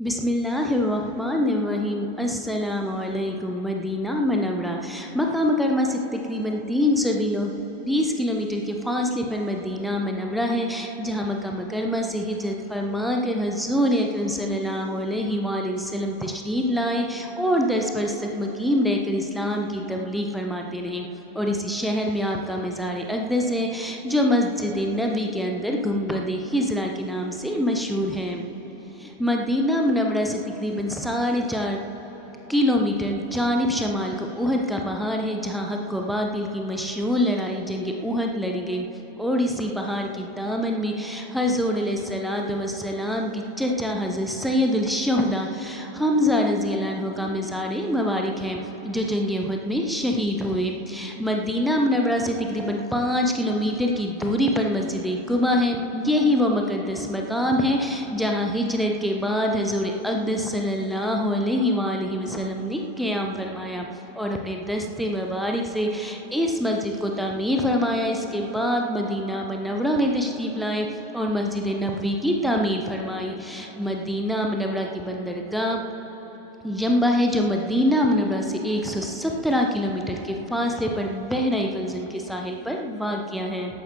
बिस्मिल्लाहिर्रहमानिर्रहीम। अस्सलाम वालेकुम। मदीना मनव्वरा मक्का मुकर्रमा से तकरीबन 320 किलोमीटर के फासले पर मदीना मनव्वरा है, जहाँ मक्का मुकर्रमा से हिजरत फरमा कर हज़ूर अकरम सल्लल्लाहु अलैहि वसल्लम तशरीफ़ लाए और 10 बरस तक मुकीम रहकर इस्लाम की तबलीग फरमाते रहे। और इसी शहर में आपका मज़ार अक़दस है, जो मस्जिद नबी के अंदर गुंबद हिजरा के नाम से मशहूर है। मदीना मुनव्वरा से तकरीबन 4.5 किलोमीटर जानिब शमाल को उहद का पहाड़ है, जहाँ हक़ व बातिल की मशहूर लड़ाई जंग उहद लड़ी गई। और इसी पहाड़ के दामन में हज़ूर अलैहिस्सलातु वस्सलाम के चचा हज़रत सैयदुल शुहदा हमज़ा रज़ियल्लाहु अन्हु का मज़ार मुबारक है, जो जंग उहद में शहीद हुए। मदीना मुनव्वरा से तकरीबन 5 किलोमीटर की दूरी पर मस्जिद कुबा है। यही वो मुक़द्दस मकाम है जहाँ हिजरत के बाद हज़ूर अक़दस सल्लल्लाहु अलैहि वसल्लम ने क़याम फरमाया और अपने दस्ते मुबारक से इस मस्जिद को तामीर फरमाया। इसके बाद मदीना मुनव्वरा में तशरीफ़ लाए और मस्जिद नबवी की तामीर फरमाई। मदीना मुनव्वरा की बंदरगाह यंबा है, जो मदीना मुनव्वरा से 117 किलोमीटर के फासले पर बहरा फल्ज़न के साहिल पर वाक़िया है।